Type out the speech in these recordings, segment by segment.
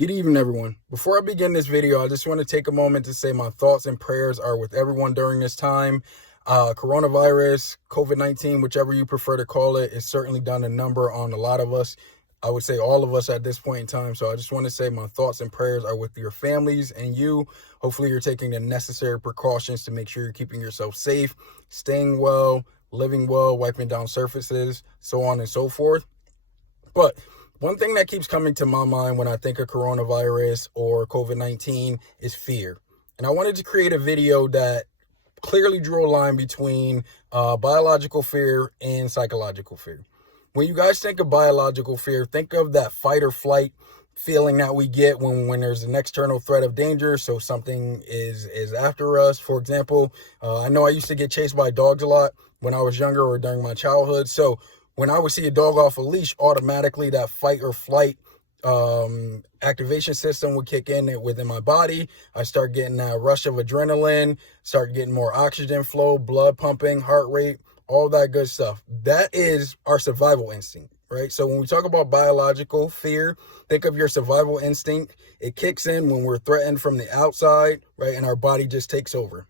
Good evening, everyone. Before I begin this video, I just want to take a moment to say my thoughts and prayers are with everyone during this time. Coronavirus, COVID-19, whichever you prefer to call it, is certainly done a number on a lot of us. I would say all of us at this point in time. So I just want to say my thoughts and prayers are with your families and you. Hopefully you're taking the necessary precautions to make sure you're keeping yourself safe, staying well, living well, wiping down surfaces, so on and so forth. But one thing that keeps coming to my mind when I think of coronavirus or COVID-19 is fear. And I wanted to create a video that clearly drew a line between biological fear and psychological fear. When you guys think of biological fear, think of that fight or flight feeling that we get when there's an external threat of danger. So something is after us. For example, I know I used to get chased by dogs a lot when I was younger or during my childhood. So when I would see a dog off a leash, automatically that fight or flight activation system would kick in within my body. I start getting that rush of adrenaline, start getting more oxygen flow, blood pumping, heart rate, all that good stuff. That is our survival instinct, right? So when we talk about biological fear, think of your survival instinct. It kicks in when we're threatened from the outside, right? And our body just takes over.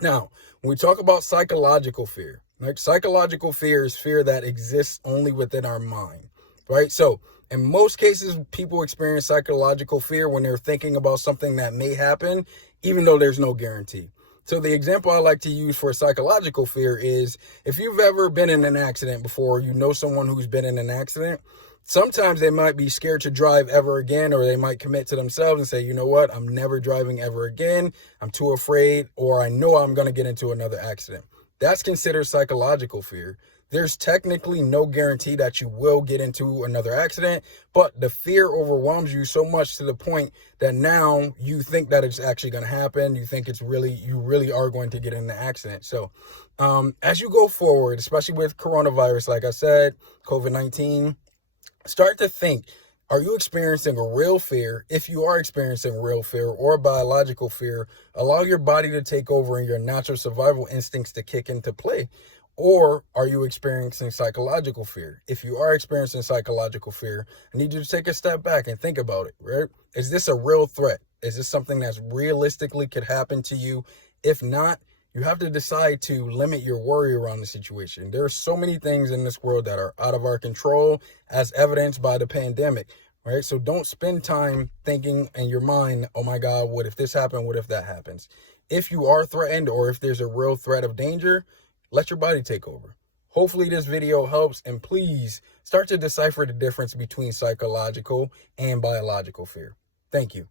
Now, when we talk about psychological fear, like psychological fear is fear that exists only within our mind, right? So in most cases, people experience psychological fear when they're thinking about something that may happen, even though there's no guarantee. So the example I like to use for psychological fear is if you've ever been in an accident before, you know someone who's been in an accident, sometimes they might be scared to drive ever again, or they might commit to themselves and say, you know what, I'm never driving ever again. I'm too afraid, or I know I'm going to get into another accident. That's considered psychological fear. There's technically no guarantee that you will get into another accident, but the fear overwhelms you so much to the point that now you think that it's actually going to happen. You think you really are going to get in an accident. So as you go forward, especially with coronavirus, like I said, COVID-19, start to think, are you experiencing a real fear? If you are experiencing real fear or biological fear, allow your body to take over and your natural survival instincts to kick into play. Or are you experiencing psychological fear? If you are experiencing psychological fear, I need you to take a step back and think about it, right? Is this a real threat? Is this something that's realistically could happen to you? If not, you have to decide to limit your worry around the situation. There are so many things in this world that are out of our control, as evidenced by the pandemic, right? So don't spend time thinking in your mind, oh my God, what if this happened? What if that happens? If you are threatened or if there's a real threat of danger, let your body take over. Hopefully this video helps, and please start to decipher the difference between psychological and biological fear. Thank you.